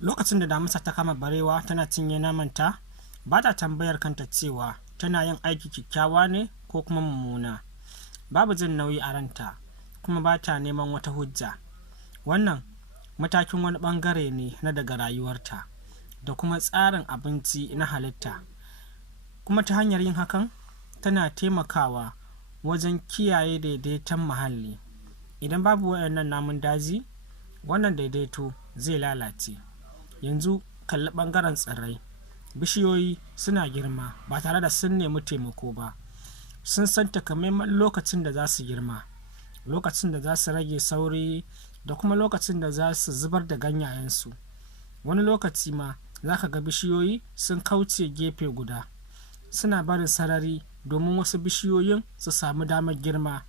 Lokacin da damisa ta kama barewa tana cinye namanta, ba ta tambayar kanta cewa tana yin aiki kyakkyawa ne ko kuma mummuna. Babu jin nauyi a ranta, kuma ba ta neman wata hujja. Wannan matakin wani ɓangare ne na daga rayuwarta da kuma tsarin abinci na halitta. Kuma ta hanyar yin hakan, tana taimakawa wajen kiyaye daidaiton muhalli. Idan babu waɗannan namun daji, wannan daidaito zai lalace. Yanzu kalli ɓangaren tsirrai. Bishiyoyi suna girma ba tare da sun nemi taimako ba. Sun san takamaiman lokacin da za su girma, lokacin da za su rage sauri da kuma lokacin da za su zubar da ganyayensu. Wani lokaci ma za ka ga bishiyoyi sun kauce gefe guda, suna barin sarari domin wasu bishiyoyin su sami damar girma.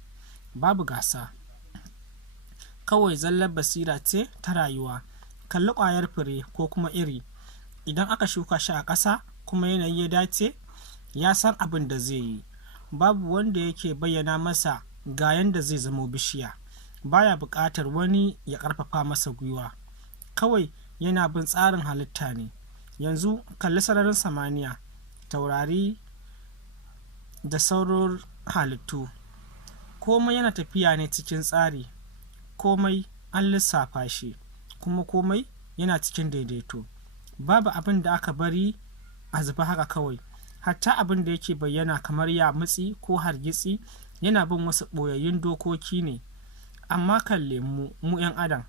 Babu gasa, kawai zallar basira ce ta rayuwa. Kalli ƙwayar fure ko kuma iri. Idan aka shuka shi a ƙasa kuma yanayi ya dace, ya san abin da zai yi. Babu wanda yake bayyana masa ga yanda zai zamo bishiya. Baya buƙatar wani ya ƙarfafa masa gwiwa. Kawai yana bin tsarin halitta ne. Yanzu kalli sararin samaniya, taurari da sauran halittu. Komai yana tafiya ne cikin tsari. Komai an lissafa shi, kuma komai yana cikin daidaito. Babu abin da aka bari a zuba haka kawai. Hatta abin da yake bayyana kamar yamutsi ko hargitsi yana bin wasu ɓoyayyun dokoki ne. Amma kalle mu 'yan adam,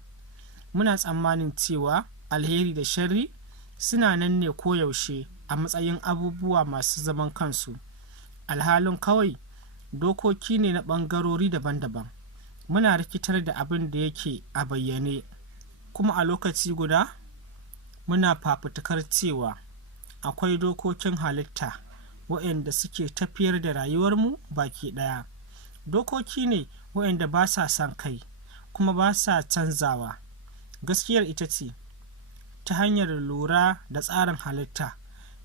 muna tsammanin cewa alheri da sharri suna nan ne koyaushe a matsayin abubuwa masu zaman kansu. Alhalin kawai dokoki ne na ɓangarori daban-daban. Muna rikitar da abin da yake a bayyane, kuma a lokaci guda muna fafutukar cewa akwai dokokin halitta waɗanda suke tafiyar da rayuwarmu baki ɗaya. Dokoki ne waɗanda ba sa son kai, kuma ba sa canzawa. Gaskiyar ita ce, ta hanyar lura da tsarin halitta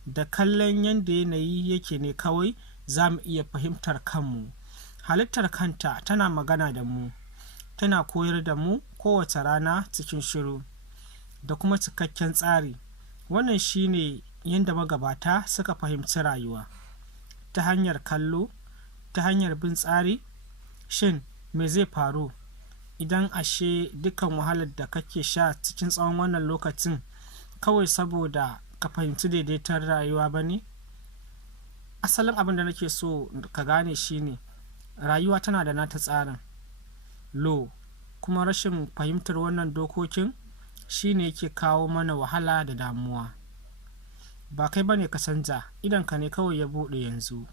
da kallon yadda yanayi yake ne kawai za mu iya fahimtar kanmu. Halittar kanta tana magana da mu, tana koyar da mu kowace rana cikin shiru da kuma cikakken tsari. Wannan shi ne yadda magabata suka fahimci rayuwa. Ta hanyar kallo, ta hanyar bin tsari. Shin me zai faru idan ashe dukkan wahalar da kake sha cikin tsawon wannan lokacin kawai saboda ka fahimci daidaiton rayuwa ba ne? Asalin abin da nake so ka gane shi ne, rayuwa tana da nata tsarin. Kuma rashin fahimtar wannan dokokin shi ne yake kawo mana wahala da damuwa. Ba kai ba ne ka canja, idonka ne kawai ya buɗe yanzu.